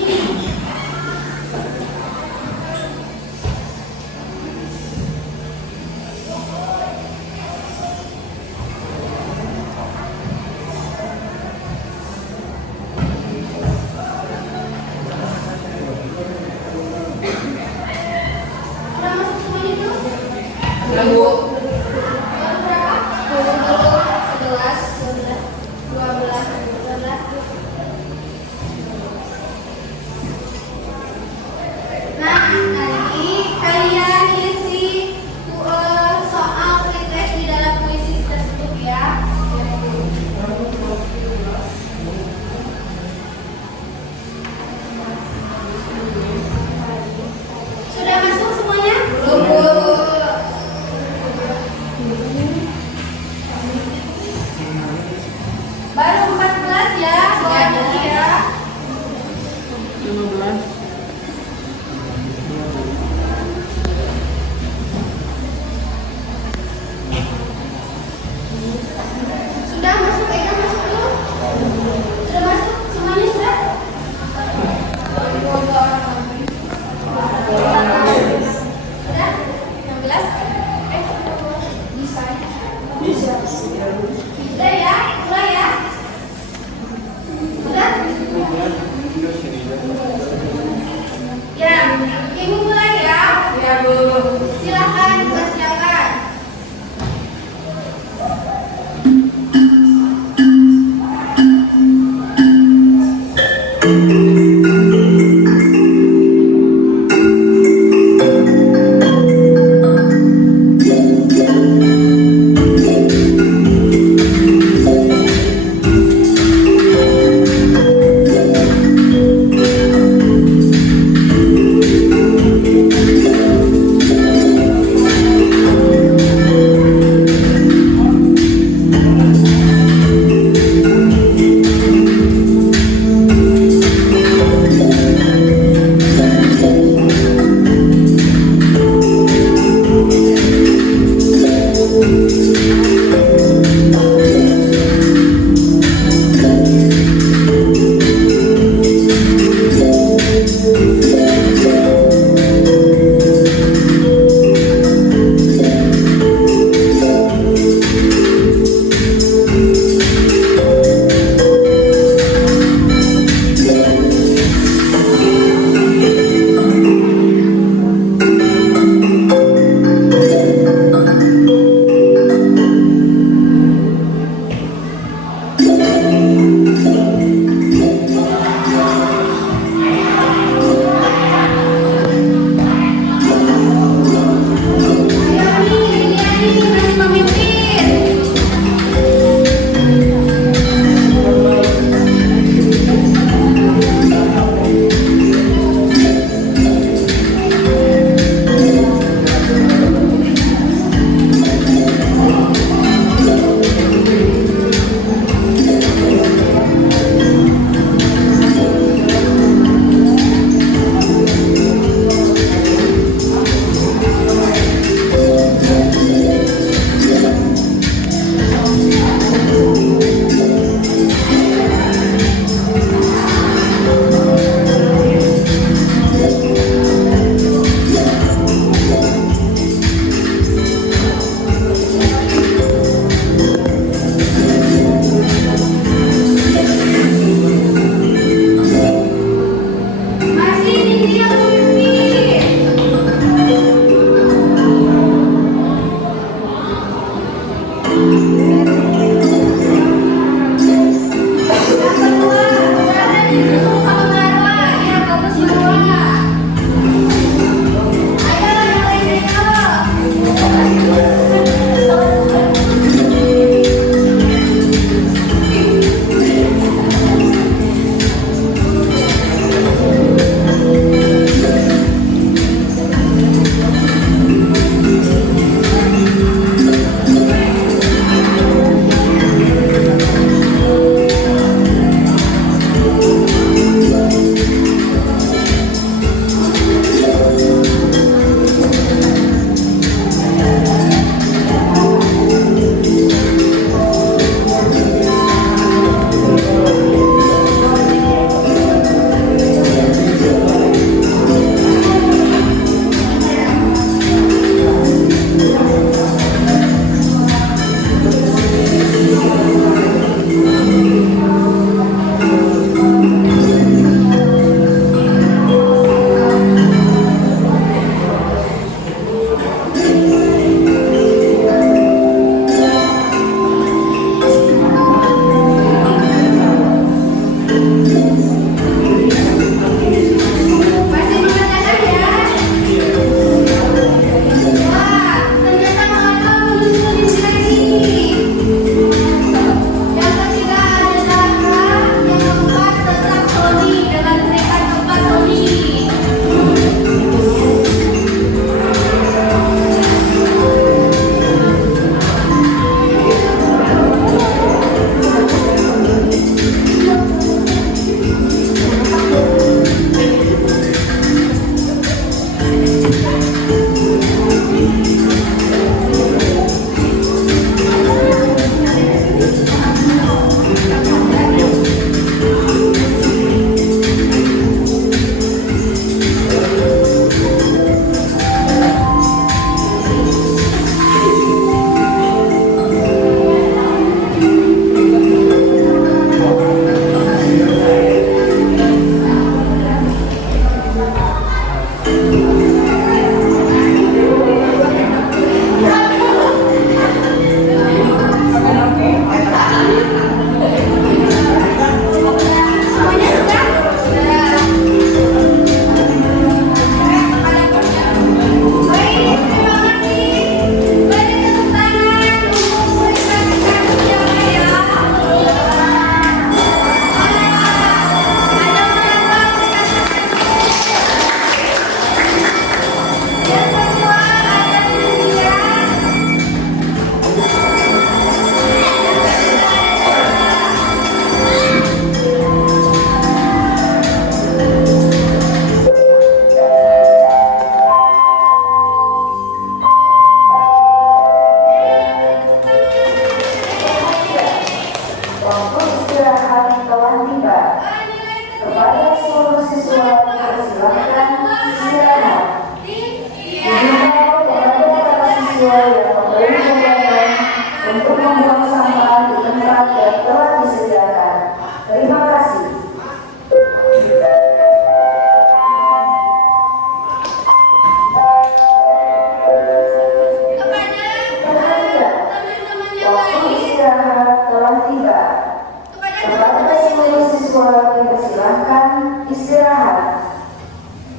istirahat.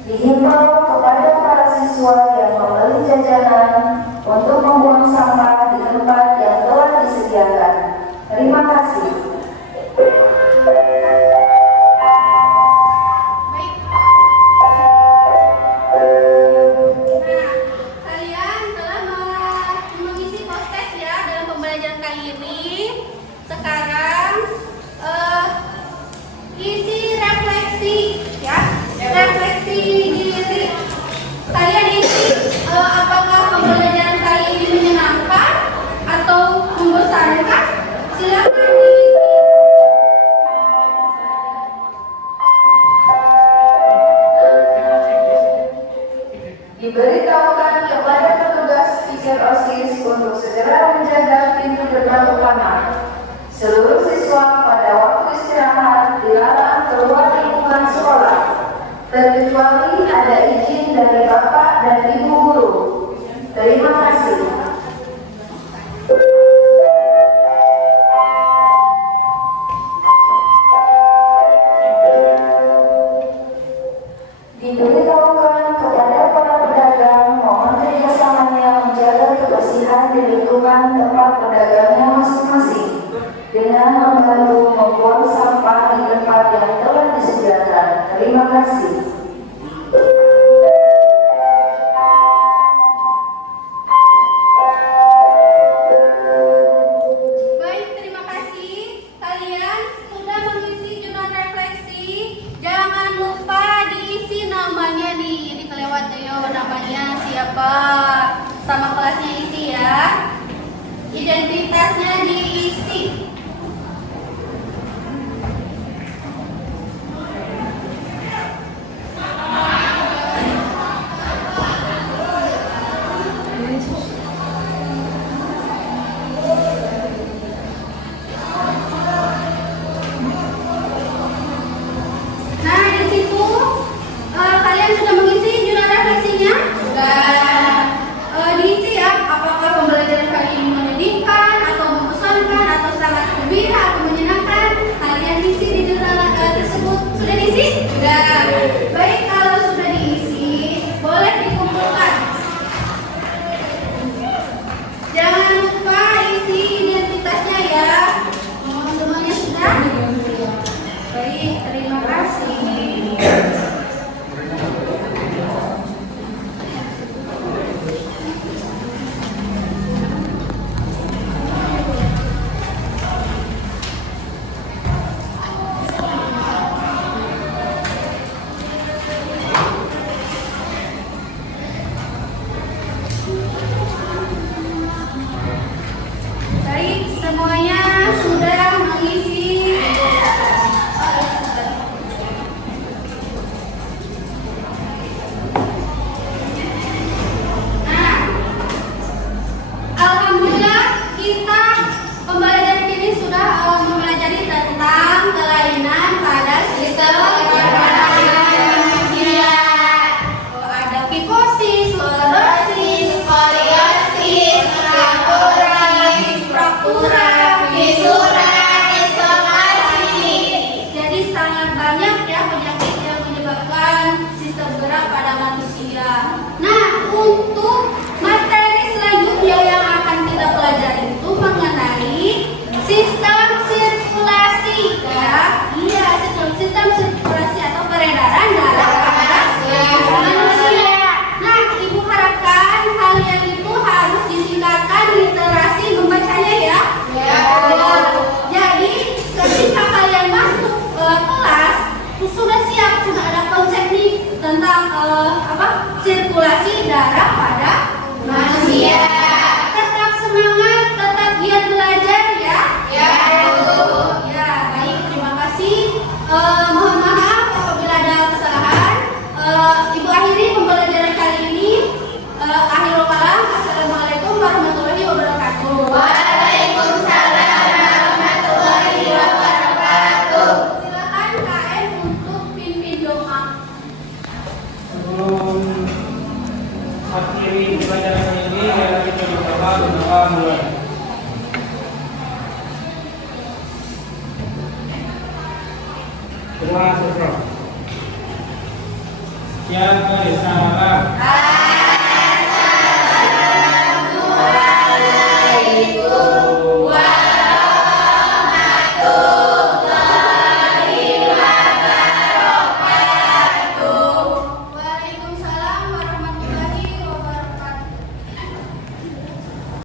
Dihimbau kepada para siswa yang membeli jajanan untuk membuang sampah di tempat yang telah disediakan. Terima kasih. Kalian telah mengisi post-test ya dalam pembelajaran kali ini. Sekarang isi refleksi ya, refleksi diri. Kalian isi apakah pembelajaran kali ini menyenangkan atau membosankan? Silakan diisi. Diberitahukan kepada petugas speaker OSIS untuk segera menjaga pintu gerbang utama. Seluruh siswa pada waktu istirahat dilarang keluar lingkungan sekolah, terkecuali ada izin dari Bapak dan Ibu guru. Terima kasih. Diberitahukan kepada para pedagang mohon kerjasamanya menjaga kebersihan di lingkungan tempat pedagangnya masing-masing dengan membantu membuang sampah di tempat yang telah disediakan. Terima kasih. Baik, terima kasih. Kalian sudah mengisi jurnal refleksi. Jangan lupa diisi namanya nih. Ini kelewat yo namanya siapa. Sama kelasnya isi ya. Identitasnya diisi. Nah, di situ kalian sudah mengisi jurnal refleksinya? Sudah. Diisi ya, apakah pembelajaran kali ini menyedihkan atau membosankan atau sangat gembira atau menyenangkan? Kalian isi di jurnal tersebut. Sudah diisi? Sudah. Baik, kalau sudah diisi, boleh dikumpulkan. Jangan lupa isi identitasnya ya. Semuanya sudah? Baik, terima kasih. Baik, semuanya sudah mengisi. Nah, alhamdulillah kita pembelajaran ini sudah mempelajari tentang kelainan pada sistem manusia. Ada kifosis, lorosis, skoliosis, laporis, fraktura, fisura, dislokasi. Jadi sangat banyak ya penyakit yang menyebabkan sistem gerak pada manusia. Nah, untuk materi selanjutnya yang akan kita pelajari itu mengenai sistem sirkulasi ya. Iya, sistem sirkulasi atau peredaran darah pada manusia. Nah, Ibu harapkan kalian itu harus ditingkatkan literasi membacanya ya. Ya. Jadi ketika kalian masuk kelas sudah siap, sudah ada konsep nih tentang sirkulasi darah pada manusia. Tetap semangat, tetap giat belajar ya. Ya. Ya, baik, terima kasih. Mohon maaf apabila ada kesalahan. Ibu akhiri pembelajaran kali ini. Akhirul kalam. Assalamualaikum warahmatullahi wabarakatuh. Waalaikumsalam warahmatullahi wabarakatuh. Silakan KM untuk pimpin doa. Sebelum akhiri pelajaran ini, mari kita berdoa mulai. Doa selesai. Siap bersalah.